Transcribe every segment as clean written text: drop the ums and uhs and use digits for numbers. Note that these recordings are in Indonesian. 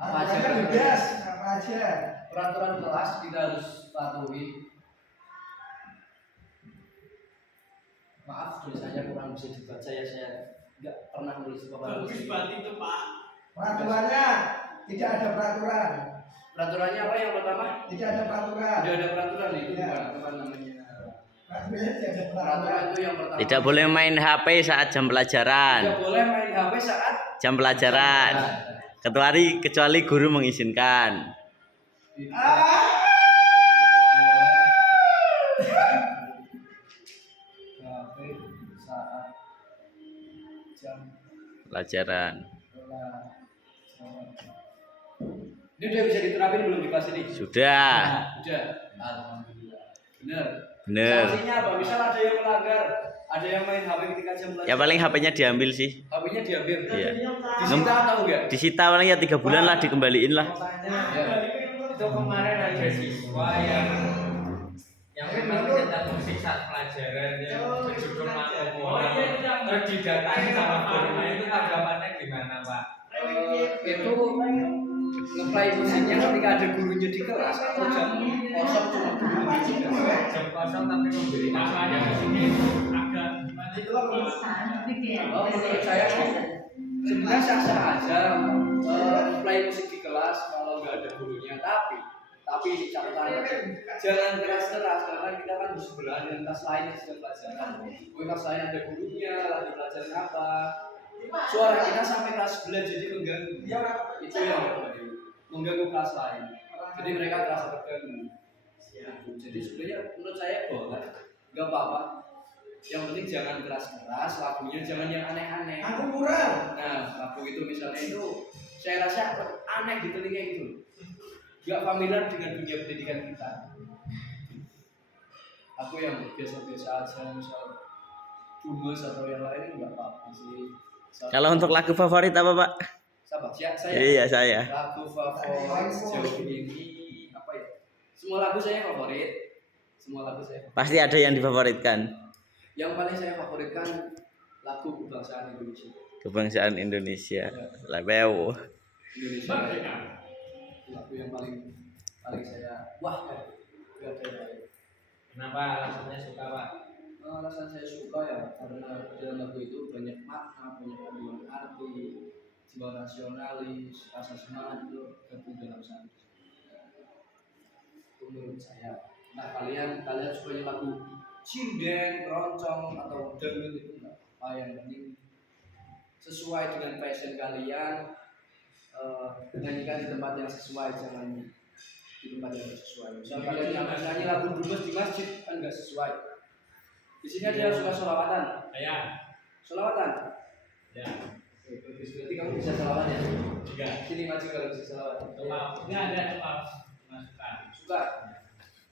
Apa aja bebas, apa aja. Peraturan kelas kita harus patuhi. Maaf, tulisannya kurang bisa dibaca ya, saya nggak pernah nulis apa-apa. Bagus banget itu Pak. Peraturannya tidak ada peraturan. Peraturannya apa yang pertama? Tidak ada peraturan. Tidak ada peraturan itu ya. Apa namanya? Peraturan itu yang pertama. Tidak boleh main HP saat jam pelajaran. Tidak boleh main HP saat jam pelajaran. Kecuali guru mengizinkan. Pelajaran. Ini udah bisa diterapin belum di kelas ini? Sudah. Sudah. Alhamdulillah. Benar. Benar. Sanksinya apa? Misal ada yang melanggar, ada yang main HP ketika jam pelajaran. Ya paling HP-nya diambil sih. HP-nya diambil. Iya. Disita atau enggak? Disita paling ya 3 bulan lah, dikembaliin lah. Ya. Itu kemarin ada siswa yang memang ternyata musik saat pelajaran yang berjudul Makomola. Terus didatangi sama gurunya, itu tanggapannya gimana Pak? Itu ngeplay musiknya ketika ada gurunya di kelas atau jam kosong cuma gurunya di kelas. Jam kosong tapi memberi namanya di sini agak gimana itu Pak? Oh, menurut saya sebenarnya sah-sah aja play musik di kelas kalau nggak ada gurunya, tapi catatannya jangan keras-keras karena kita kan bersebelahan dengan kelas lain yang sedang pelajaran. Kelas lain ada gurunya, lagi pelajaran apa, suara kita sampai kelas sebelah jadi mengganggu. Itu yang mengganggu kelas lain. Jadi mereka terasa terganggu. Jadi sebenarnya menurut saya boleh, nggak apa-apa. Yang penting jangan keras-keras, lagunya jangan yang aneh-aneh. Aku kurang. Nah, lagu itu misalnya itu saya rasa aneh di telinga itu. Gak familiar dengan dunia pendidikan kita. Aku yang biasa-biasa aja, misal Dumes atau yang lain nggak apa-apa sih. Kalau untuk lagu favorit apa Pak? Siapa? Saya. Iya saya. Lagu favorit sejauh ini apa ya? Semua lagu saya favorit. Pasti ada yang difavoritkan. Yang paling saya favoritkan lagu kebangsaan Indonesia. Kebangsaan Indonesia. Labeu. Indonesia. Lagu yang paling saya wah gak ada yang lain. Kenapa alasannya suka Pak? Alasan saya suka ya karena dalam lagu itu banyak makna, banyak kandungan arti, jiwa nasionalis, rasa semangat itu gabung dalam satu. Itu menurut saya. Nah kalian sukanya lagu cinden, keroncong atau dangdut itu enggak apa, yang penting sesuai dengan passion kalian. Nyanyikan di tempat yang sesuai, jangan di tempat yang sesuai. Misal kalian yang nyanyi lagu Dumes di masjid kan nggak sesuai. Di sini ada yang suka sholawatan. Ya. Sholawatan. Ya. Berarti kamu bisa sholawat ya? Juga. Sini maju kalau bisa sholawat. Ini ada masukan. Suka.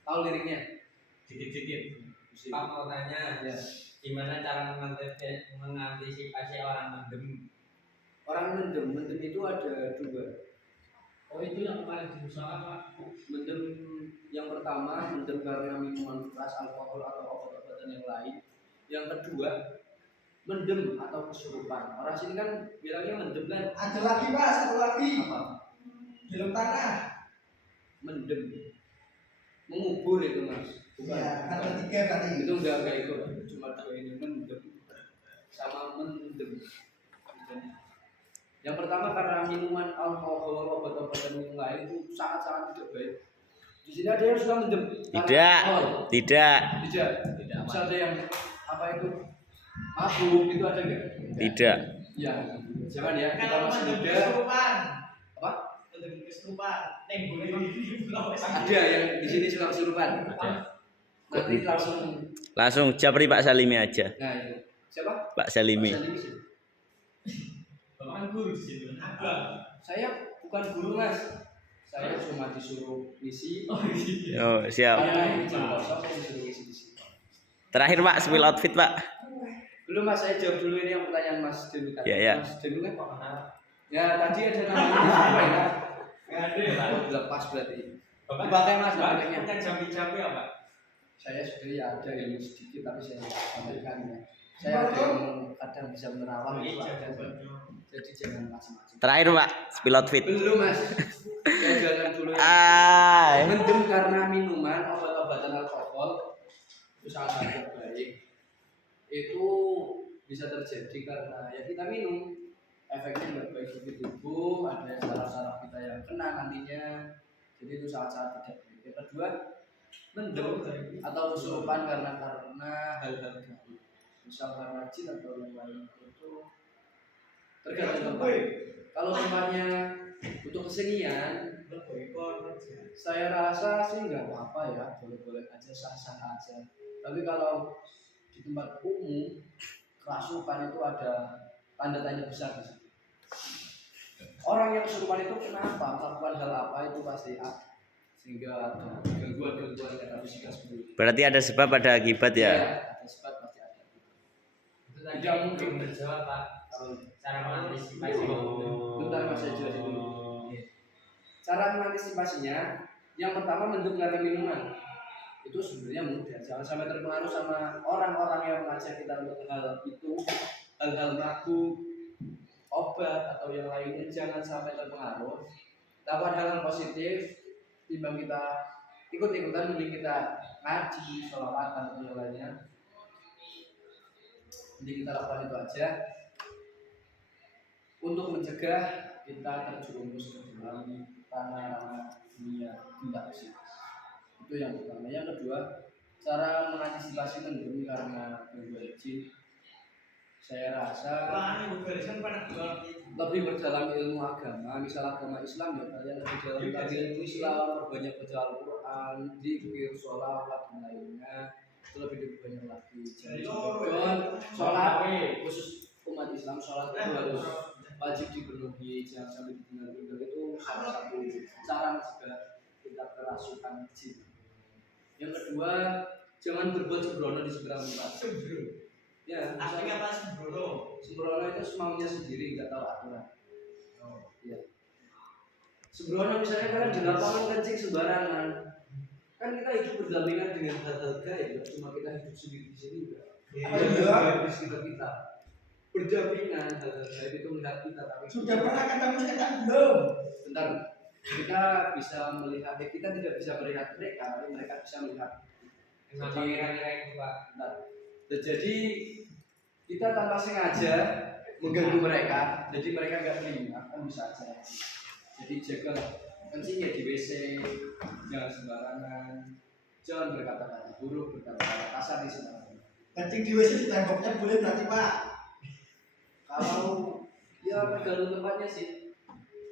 Tahu liriknya? Dikit-dikit. Pak mau tanya, ya. Gimana cara mengantisipasi orang mendem? Orang mendem itu ada 2. Oh itu yang paling diusahakan Pak. Mendem yang pertama mendem karena minuman keras, alkohol atau obat-obatan yang lain. Yang kedua mendem atau kesurupan. Orang sini kan bilangnya mendem kan. Ada lagi Pak, satu lagi. Apa? Dalam tanah. Mendem. Mengubur itu Mas. Bukan. Ya, ada 3 tadi. Itu enggak itu. Cuma 2 ini mendem sama mendem. Yang pertama karena minuman alkohol, obat-obatan yang lain itu sangat-sangat tidak baik. Di sini ada yang suka mendem. Tidak. Misal ada yang apa itu mabuk itu ada enggak? Tidak. Ya, jangan ya. Kita masih muda. Apa? Ada yang di sini suka kesurupan. Nanti Langsung japri Pak Salimi aja. Nah, itu. Siapa? Pak Salimi. Bapak guru di sini. Saya bukan guru Mas. Saya cuma disuruh ngisi. Oh, siap. Terakhir Pak, spill outfit Pak. Belum Mas, saya jawab dulu ini yang pertanyaan Mas Denu tadi. Ya. Mas Denu kan ya tadi ada namanya apa ya? Enggak ada ya Pak. Lepas berarti. Dipakai Mas, pakainya. Kan jambi-jambi apa? Saya sebenarnya ada ilmu sedikit tapi saya sampaikan ya. Saya ada yang kadang bisa menerawang. Jadi jangan macam-macam. Terakhir Pak, spill outfit. Belum Mas. Saya jalan dulu. Mendem karena minuman obat-obatan alkohol itu sangat tidak baik. Itu bisa terjadi karena ya kita minum, efeknya nggak baik bagi tubuh, ada saraf-saraf kita yang kena nantinya. Jadi itu sangat-sangat tidak baik. Yang kedua, mendem atau kesurupan karena hal-hal gaib, misal karena jin atau yang lain itu tergantung tempat. Kalau tempatnya untuk kesenian, saya rasa sih nggak apa-apa ya, boleh-boleh aja, sah-sah aja. Tapi kalau di tempat umum, kerasukan itu ada tanda tanya besar di situ. Orang yang kesurupan itu kenapa melakukan hal apa itu pasti ada, sehingga ada gangguan-gangguan metafisika seperti itu. Berarti ada sebab ada akibat ya. Ada sebab pasti ada. Itu tadi yang mungkin menjawab Pak. Cara mengantisipasi. Bentar Mas, saya jelasin dulu. Cara mengantisipasinya, yang pertama mendem karena minuman. Itu sebenarnya mudah, jangan sampai terpengaruh sama orang-orang yang mengajak kita untuk hal itu, hal-hal mabuk, obat atau yang lainnya, jangan sampai terpengaruh. Lakukan hal-hal positif, timbang kita ikut-ikutan, mending kita ngaji, sholawatan atau yang lainnya. Jadi kita lakukan itu aja untuk mencegah kita terjerumus ke dalam tanah dunia tidak bersih. Itu yang pertama. Yang kedua, cara mengantisipasi mendem karena gangguan jin. Saya rasa lebih berdalam ilmu agama, misal agama Islam ya kalian lebih dalam lagi ilmu Islam, banyak baca Al-Quran, zikir, sholawat dan lainnya. Itu lebih banyak lagi. Jadi sholat khusus umat Islam, sholat itu harus wajib dipenuhi, jangan sampai ditinggal-tinggal. Itu salah satu cara mencegah kita kerasukan jin. Yang kedua, jangan berbuat sembrono di seberang tempat. Ya, artinya apa sembrono? Sembrono itu semaunya sendiri, nggak tahu aturan. Ya. Sembrono misalnya kalian di lapangan kencing sembarangan, kan kita hidup berdampingan dengan hal-hal gaib, cuma kita hidup sendiri di sini enggak. Ada di sekitar kita. Berdampingan hal-hal gaib itu melihat kita, tapi sudah pernah ketemu setan belum? Bentar, kita bisa melihat, kita tidak bisa melihat mereka, tapi mereka bisa melihat. Kenapa kira-kira itu Pak? Bentar. Jadi kita tanpa sengaja mengganggu mereka, jadi mereka nggak terima, kan bisa aja. Jadi jaga kencingnya di WC, jangan sembarangan, jangan berkata-kata buruk, berkata-kata kasar di sana. Kencing di WC di temboknya boleh berarti Pak? Kalau ya tergantung tempatnya sih.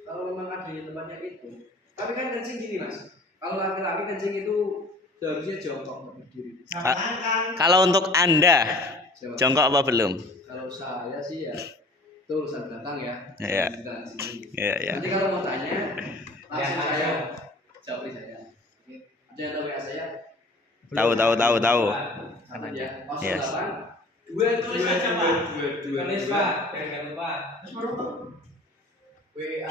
Kalau memang adanya tempatnya itu, tapi kan kencing gini Mas. Kalau laki-laki kencing itu seharusnya jongkok berdiri. Kalau untuk Anda, jongkok apa belum? Kalau saya sih ya itu urusan belakang ya. Iya. Bukan sini. Iya. Nanti kalau mau tanya, langsung saya jawab saya. Oke. Ada yang tahu WA saya? Tahu. Sama ya. Yes. 08 Tulis aja Pak. Tulis Pak, biar nggak lupa. WA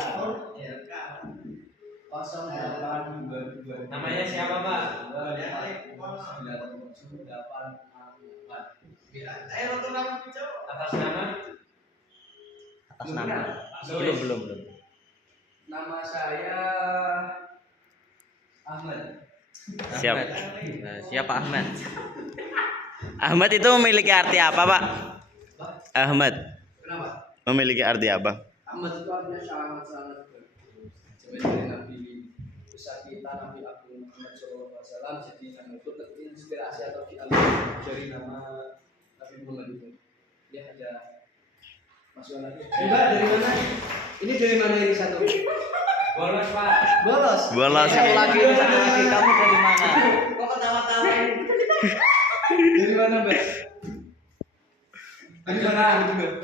Ya, 0822. Namanya siapa Pak? 998. Atas nama? Atas nama. Tulis. Belum. Nama saya Ahmad. Siap. Siapa Ahmad? Ahmad itu memiliki arti apa, Pak? Ahmad Kenapa? memiliki arti apa? Ahmad itu artinya sangat-sangat bagus. Sebenarnya Nabi besar kita, Nabi Agung Muhammad SAW, jadi nama itu terinspirasi atau diambil dari nama Nabi Muhammad itu. Ya ada masukan lagi. Mbak dari mana? Ini dari mana ini satu? Bolos Pak. Bolos. Bolos. Satu lagi, kamu dari mana? Kok ketawa-tawa? Dari mana Mbak? Dari mana? Lanjut.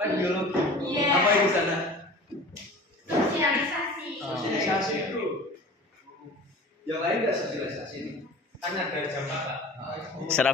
Lab biologi. Yes. Apa yang di sana? Sosialisasi. Sosialisasi itu. Yang lain nggak sosialisasi ini. Kan ada jam Pak. Serap